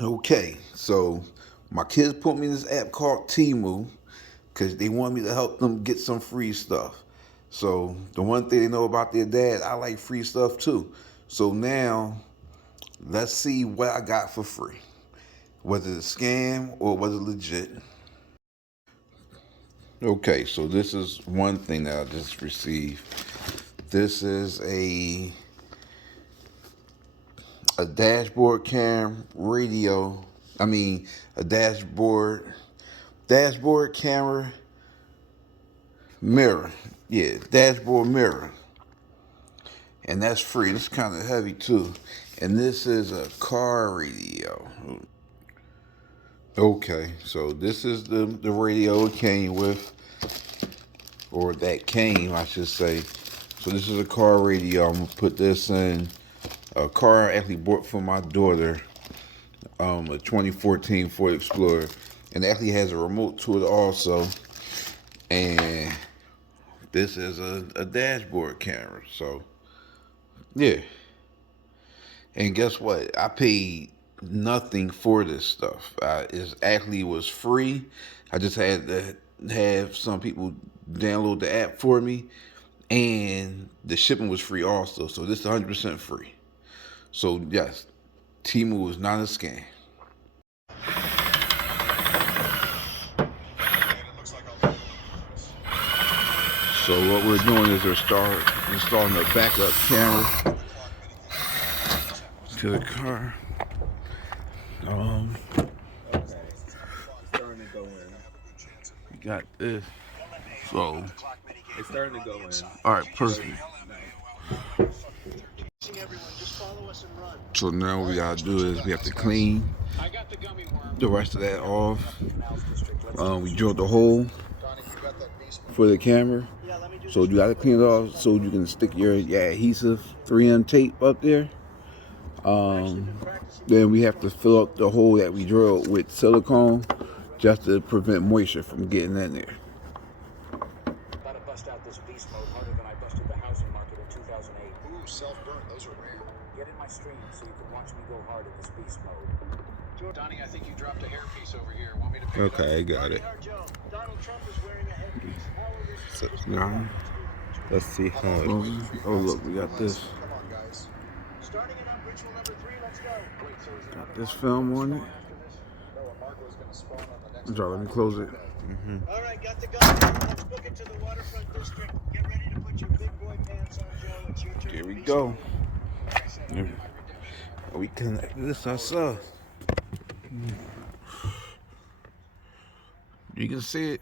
Okay, so my kids put me in this app called Temu because they want me to help them get some free stuff. So the one thing they know about their dad, I like free stuff too. So now let's see what I got for free. Was it a scam or was it legit? Okay, so this is one thing that I just received. This is a dashboard cam radio. I mean a dashboard camera mirror. Yeah, dashboard mirror. And that's free. This is kind of heavy too. And this is a car radio. Okay, so this is the radio it came with, or that came, I should say. So this is a car radio. I'm gonna put this in a car I actually bought for my daughter, a 2014 Ford Explorer, and it actually has a remote to it also. And this is a dashboard camera. So yeah, and guess what? I paid nothing for this stuff. It actually was free. I just had to have some people download the app for me, and the shipping was free also. So this is 100% free. So yes, Temu is not a scam. So what we're doing is installing a backup camera to the car. Um, Starting to go in. we got this. So It's starting to go in. all right, perfect. So now what we gotta do is we have to clean the rest of that off. We drilled the hole for the camera, so you gotta clean it off so you can stick your adhesive 3M tape up there. Then we have to fill up the hole that we drilled with silicone just to prevent moisture from getting in there. Gotta bust out this beast mode harder than I busted the housing market in 2008. Ooh, self-burn, those are rare. Get in my stream so you can watch me go hard at this beast mode. Donnie, I think you dropped a hairpiece over here. Want me to pick Okay, I got it. Donald Trump is wearing a headpiece. So, now, Let's see how. oh look, we got this. Come on, guys. Starting it up, ritual number 3, let's go. Wait, so is it Got this film on it. No, a Marco's gonna spawn on the next Let me close it. All right, got the gun. Let's book it to the waterfront district. Get ready to put your big boy pants on, Joe. It's your turn. Here we go. We connected this ourselves. You can see it.